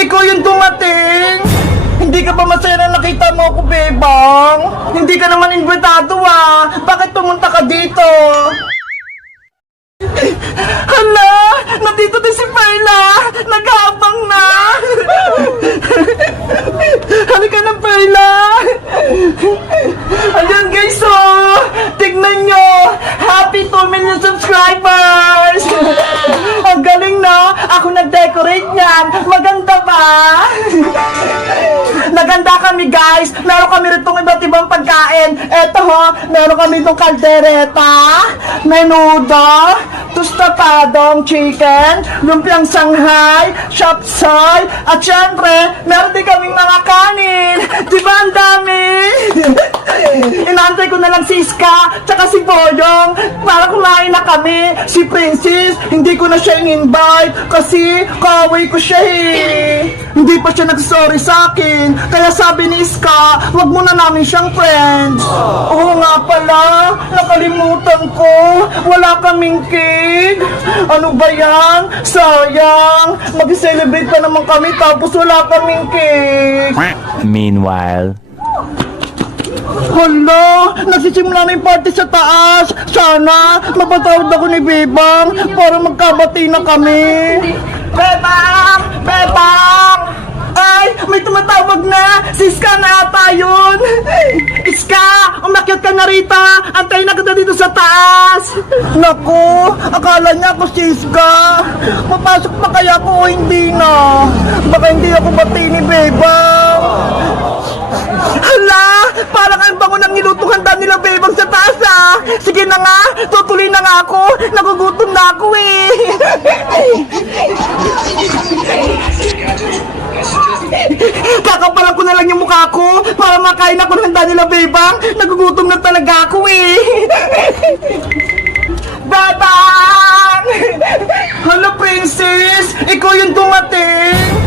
Ikaw yung dumating! Hindi ka ba masaya na nakita mo ako, Bebang? Hindi ka naman imbitado Bakit pumunta ka dito? Hala! Nandito din si Perla! Nag-aabang na! Halika na, Perla! Ayan guys, tignan nyo! Happy 2 million subscribers! Ang galing, no? Ako nag-decorate niyan! Maganda ba? Naganda kami, guys! Meron kami ritong iba't ibang pagkain. Eto, meron kami itong kaldereta, menudo, tostapadong chicken, lumpiang Shanghai, shopsai, at syempre, meron din kaming mga kanin. Di ba ang dami? Inaantay ko na lang si Iska, tsaka si Boyong, para kumain na kami. Si Princess, hindi ko na siya in-invite, kasi kaaway ko siya Hindi pa siya nag-sorry sa akin, kaya sabi ni Iska, wag muna namin siyang friends. Oo nga pala, nakalimutan ko, wala kaming cake. Ano ba yan? Sayang, mag-celebrate pa naman kami tapos wala kaming cake. Meanwhile, Hala, nagsisimula na yung party sa taas. Sana, mapatawad ako ni Bebang para magkabati na kami. Bebang! Bebang! Ay, may tumatawag na! Si Iska na ata yun! Iska! Umakyat ka na rito! Antayin na kita dito sa taas! Naku! Akala niya ako si Iska! Papasok pa kaya ako o hindi na? Baka hindi ako bati ni Bebang! Hala! Parang ang bango ng nilutong handa nila Bebang sa taas Sige na nga! Tutuloy na nga ako! Nagugutom na ako Kakapalan ko na lang yung mukha ko para makain ako ng handa nila Bebang. Nagugutom na talaga ako Bebang! Hello, Princess! Ikaw yung dumating!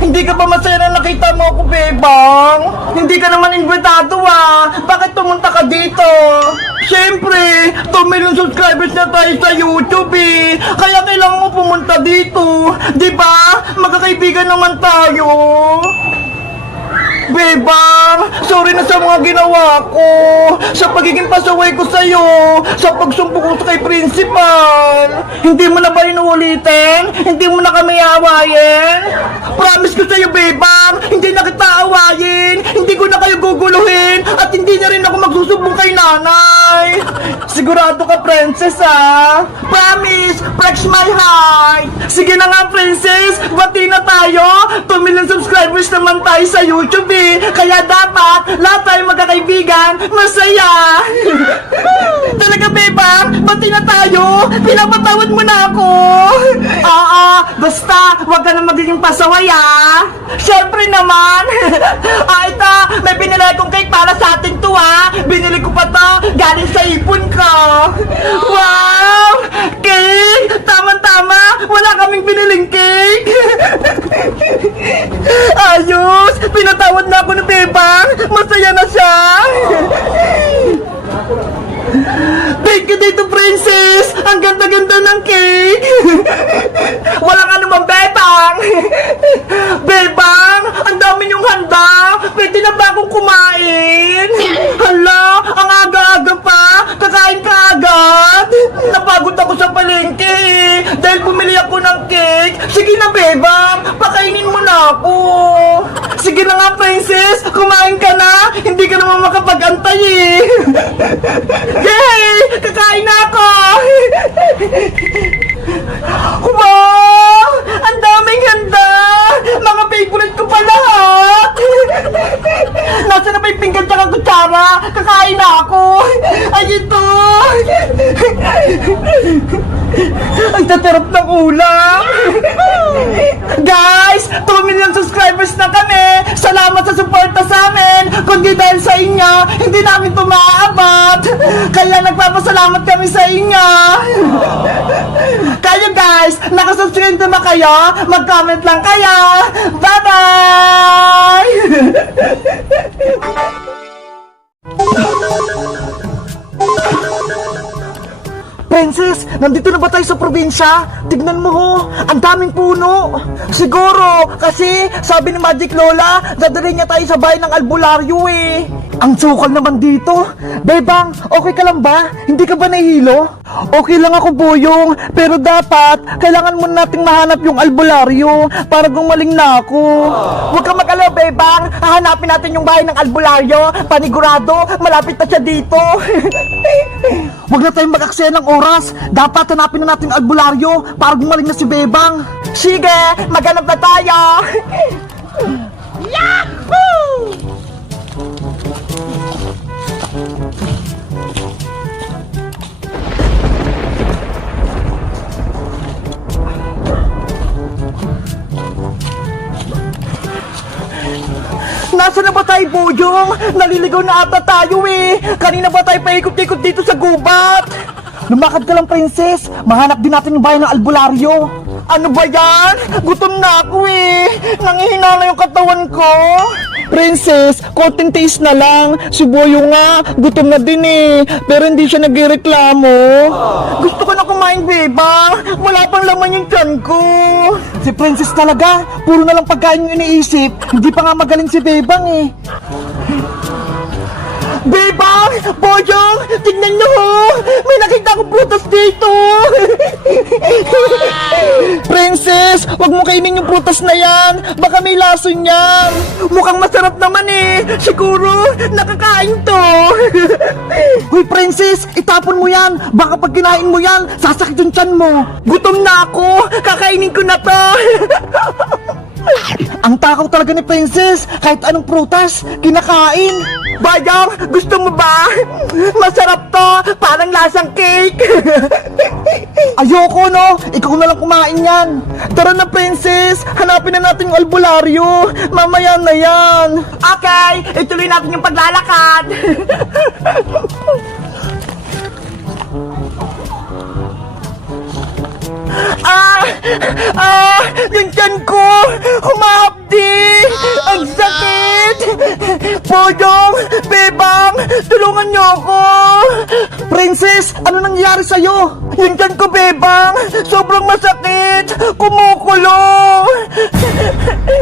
Hindi ka ba masaya na nakita mo ako, Bebang? Hindi ka naman imbitado Bakit pumunta ka dito? Siyempre, 2 million subscribers na tayo sa YouTube Kaya kailangan mo pumunta dito. Di ba? Magkakaibigan naman tayo. Bebang, sorry na sa mga ginawa ko, sa pagiging pasaway ko sa'yo, sa pagsumbong ko kay principal. Hindi mo na ba inuulitin? Hindi mo na kami awayin? Promise ko sa'yo, Bebang, hindi na kita awayin, hindi ko na kayo guguluhin, at hindi na rin ako magsusumbong kay nanay. Sigurado ka, princess Promise, flex my heart. Sige na nga, princess, bati na tayo. 2 million subscribers naman tayo sa YouTube Kaya dapat lahat tayo magkakaibigan masaya. Talaga, Bebang, bati na tayo. Pinapatawad mo na ako. Oo, basta wag ka na magiging pasaway Siyempre naman. Ito, may binili kong cake para sa atin to Binili ko pa to galing sa ipon ko. Wow! Cake! Tama-tama, wala kaming biniling cake. Ayos! Pinatawad na ako ni Bebang! Masaya na siya! Thank you dito, princess! Ang ganda-ganda ng cake! Walang anumang, Bebang! Bebang! Ang dami niyong handa! Pwede na ba akong kumain? Hala! Ang aga-aga pa! Kakain ka agad! Napagod ako sa palengke dahil bumili ako ng cake! Sige na, Bebang! Pakainin mo na ako! Sige na nga, princess! Kumain ka na! Hindi ka naman makapag-antay Yay! Kakain na ako! Wow! Ang daming handa! Mga favorite ko pa lahat! Nasaan na ba yung pinggan tsaka kutsara? Kakain na ako! Ay, ito! Ang tatarap ng ulam! Guys! 2 million subscribers na kami! Salamat sa suporta sa amin! Kundi dahil sa inyo, hindi namin ito maaabot! Kaya nagpapasalamat kami sa inyo! Kayo guys, nakasubscribe na ba kayo? Mag-comment lang kayo! Bye-bye! Princess, nandito na ba tayo sa probinsya? Tignan mo ho, ang daming puno. Siguro, kasi sabi ni Magic Lola, dadalhin niya tayo sa bahay ng albularyo eh. Ang sukal naman dito. Bebang, okay ka lang ba? Hindi ka ba nahihilo? Okay lang ako, Boyong. Pero dapat, kailangan muna nating mahanap yung albularyo para gumaling na ako. Huwag ka mag-alala, Bebang. Hahanapin natin yung bahay ng albularyo. Panigurado, malapit na siya dito. Huwag na tayong mag-aksaya ng oras. Dapat hanapin na natin yung albularyo para gumaling na si Bebang. Sige, maghanap na tayo. Yahoo! Nasaan na ba tayo, Boyong? Naliligaw na ata tayo eh. Kanina ba tayo paikot-ikot dito sa gubat? Lumakad ka lang, Princess. Mahanap din natin yung bahay ng albularyo. Ano ba yan? Gutom na ako eh. Nangihina na yung katawan ko. Princess, konting taste na lang. Si Boyong nga, gutom na din eh. Pero hindi siya nagreklamo. Gusto ko na kumain, Bebang. Wala pang laman yung tiyan ko. Si Princess talaga, puro na lang pagkain yung iniisip. Hindi pa nga magaling si Bebang eh. Bebang! Boyong! Tignan nyo ho! May nakita akong prutas dito! Princess! Huwag mo kainin yung prutas na yan! Baka may lason yan! Mukhang masarap naman eh! Siguro, nakakain to! Hoy, Princess! Itapon mo yan! Baka pag kinain mo yan, sasakit yung tiyan mo! Gutom na ako! Kakainin ko na to! Ang takaw talaga ni Princess! Kahit anong prutas, kinakain! Bayang, gusto mo ba? Masarap to, parang lasang cake. Ayoko no, ikaw na lang kumain yan. Tara na, Princess, hanapin na natin yung albularyo. Mamaya na yan. Okay, ituloy natin yung paglalakad. Yung tiyan ko, humahapdi. Ang sakit. Boyong, Bebang, tulungan niyo ako. Princess, ano nangyari sa'yo? Yung tiyan ko, Bebang, sobrang masakit. Kumukulo.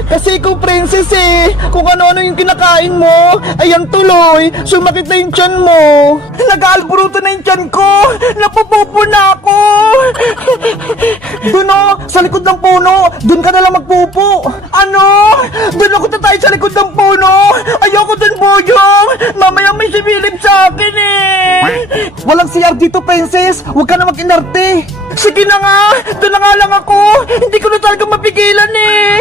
Kasi ikaw, Princess eh. Kung ano-ano yung kinakain mo, ayan tuloy, sumakit na yung tiyan mo. Nag-aalburuto na yung tiyan ko. Napupupo na ako. Doon o, sa likod ng puno. Doon ka nalang magpupo. Ano? Doon ako tayo sa likod ng puno. Ayoko doon, Boyong. Mamaya may sibilip sa akin eh. Walang CR dito, Princess. Huwag ka na mag-inarte. Sige na nga. Doon na nga lang ako. Hindi ko na talaga mapigilan eh.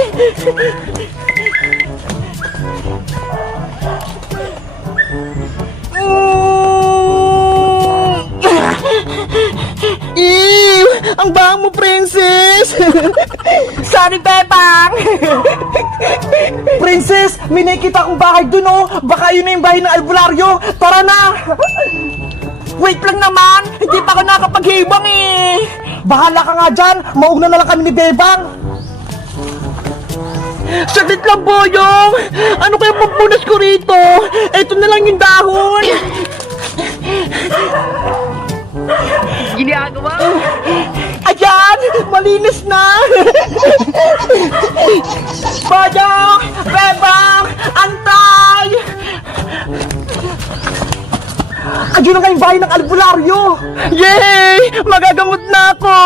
Ew! Ang baho mo, Princess! Sorry, Bebang! Princess, may nakikita akong bahay dun, oh! Baka yun na yung bahay ng albularyo! Tara na! Wait lang naman! Hindi pa ako nakapaghibang eh! Bahala ka nga dyan! Mauna na lang kami ni Bebang! Saglit lang, Boyong! Ano kaya pagpunas ko rito? Ito na lang yung dahon! Ginagawa? Ayan! Malinis na! Boyong! Bebang! Antay! Ayun na nga yung bahay ng albularyo! Yay! Magagamot na ako!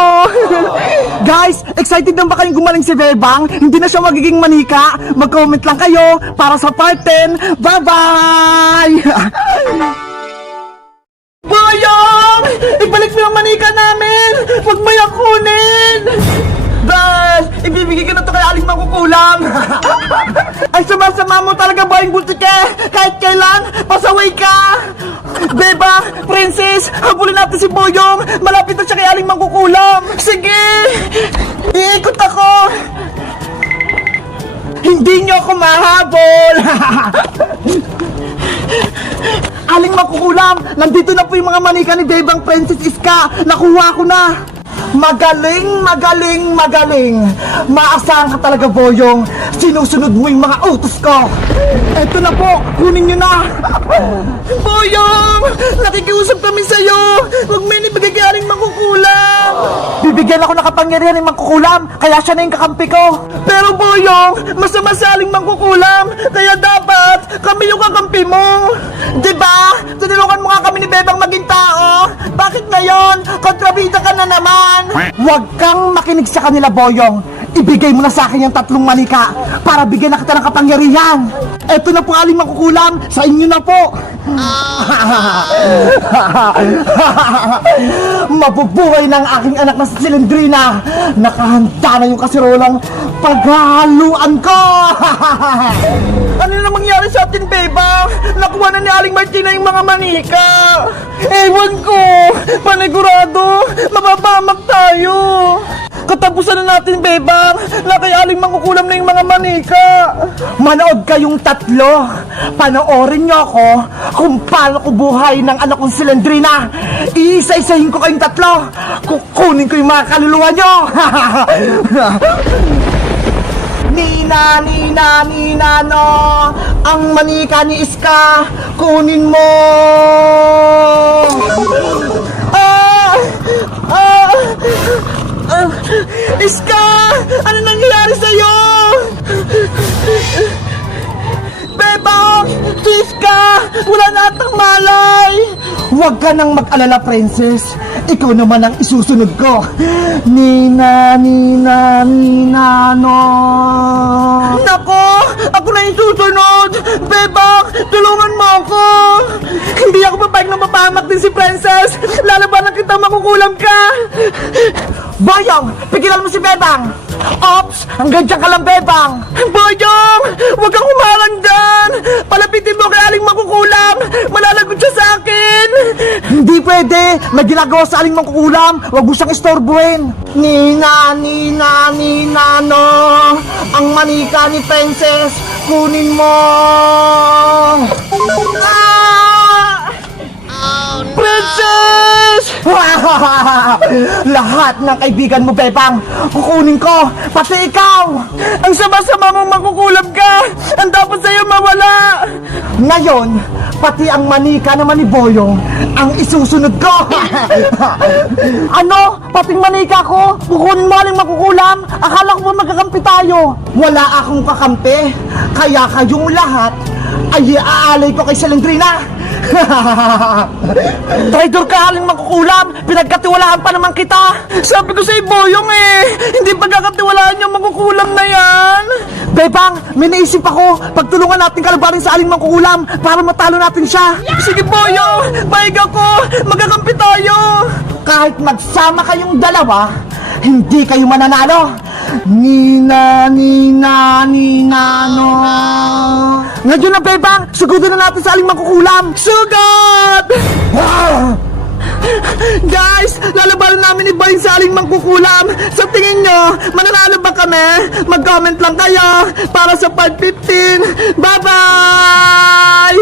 Guys, excited na ba kayong gumaling si Bebang? Hindi na siya magiging manika? Mag-comment lang kayo para sa part 10. Bye-bye! Boyong! Ibalik mo yung manika namin! Huwag mo yung kunin! Bes! Ibibigay ko na to kay Aling Mangkukulam! Ay, sama-sama mo talaga, Boyong Bultike! Kahit kailan, pasaway ka! Beba! Princess! Habulin natin si Boyong! Malapit na siya kay Aling Mangkukulam! Sige! Iikot ako! Hindi niyo ako mahabol! Aling Mangkukulam, nandito na po yung mga manika ni Bebang Princess Iska. Nakuha ko na. Magaling, magaling, magaling. Maasahan ka talaga, Boyong. Sinusunod mo yung mga utos ko. Eto na po, kunin nyo na. Boyong, nakikiusap kami sa'yo. Huwag may nibigagaling mangkukulam. Bibigyan ako ng kapangyarihan ng mangkukulam, kaya siya na yung kakampi ko. Pero Boyong, masama saling mangkukulam, kaya dapat kami yung kakampi mo. Diba? Tinulungan mo nga kami ni Bebang maging tao. Bakit ngayon? Kontrabida ka na naman. Huwag kang makinig sa kanila, Boyong. Ibigay mo na sa akin yung 3 manika para bigyan na kita ng kapangyarihan. Eto na po aling mangkukulam, sa inyo na po. Mabubuhay ng aking anak na si Silindrina. Nakahanda na yung kasirolang paghaluan ko. Ano na mangyari sa atin, Bebang? Nakuha na ni Aling Martina yung mga manika. Ewan ko, panigurado, mababamak tayo. Katapusan na natin, Bebang, na kay Aling mangkukulam na yung mga manika. Manood kayong 3. Panoorin nyo ako kung paano ko buhay ng anak kong Silindrina. Iisa-isahin ko kayong 3. Kukunin ko yung mga kaluluwa nyo. Nina, Nina, Nina, no. Ang manika ni Iska, kunin mo. Iska, ano nangyayari sa'yo? Bebang, si Iska, wala na atang malay. Huwag ka nang mag-alala, Princess. Ikaw naman ang isusunod ko. Nina, Nina, Nina, no. Nako, ako na yung susunod. Bebang, tulungan mo ako. Hindi ako papayag na mapahamak din si Princess. Lalabanan kita, makukulam ka. Boyong, pigilan mo si Bebang. Ops, hanggang dyan ka lang, Bebang. Boyong, huwag kang humarang dyan. Palapitin mo kay Aling mangkukulam. Malalagot siya sa akin. Hindi pwede. May ginagawa sa Aling mangkukulam. Huwag mo siyang istorbuhin. Nina, Nina, Nina, no. Ang manika ni Princess, kunin mo. Princess! Lahat ng kaibigan mo, Bebang, kukunin ko, pati ikaw. Ang sama-sama mong makukulam ka. Ang dapat sa'yo mawala. Ngayon, pati ang manika naman ni Boyong ang isusunod ko. Ano? Pating manika ko? Kukunin mo Aling makukulam? Akala ko ba magkakampi tayo? Wala akong kakampi. Kaya kayong lahat ay iaalay ko kay Silindrina. Traidor ka, Aling mangkukulam. Pinagkatiwalaan pa naman kita. Sabi ko sa'yo, Boyong hindi pagkakatiwalaan yung mangkukulam na yan. Bebang, may naisip ako. Pagtulungan natin kalabanin sa Aling mangkukulam para matalo natin siya. Sige, Boyong, paig ako. Magkakampi tayo. Kahit magsama kayong dalawa, hindi kayo mananalo. Nina, Nina, Nina, no. Ngayon na, Bebang, sugudan na natin sa Aling mangkukulam. Sugod! Guys, lalabanan namin ni Boyong sa Aling mangkukulam. Sa tingin nyo, mananalo ba kami? Mag-comment lang kayo para sa part 15. Bye-bye!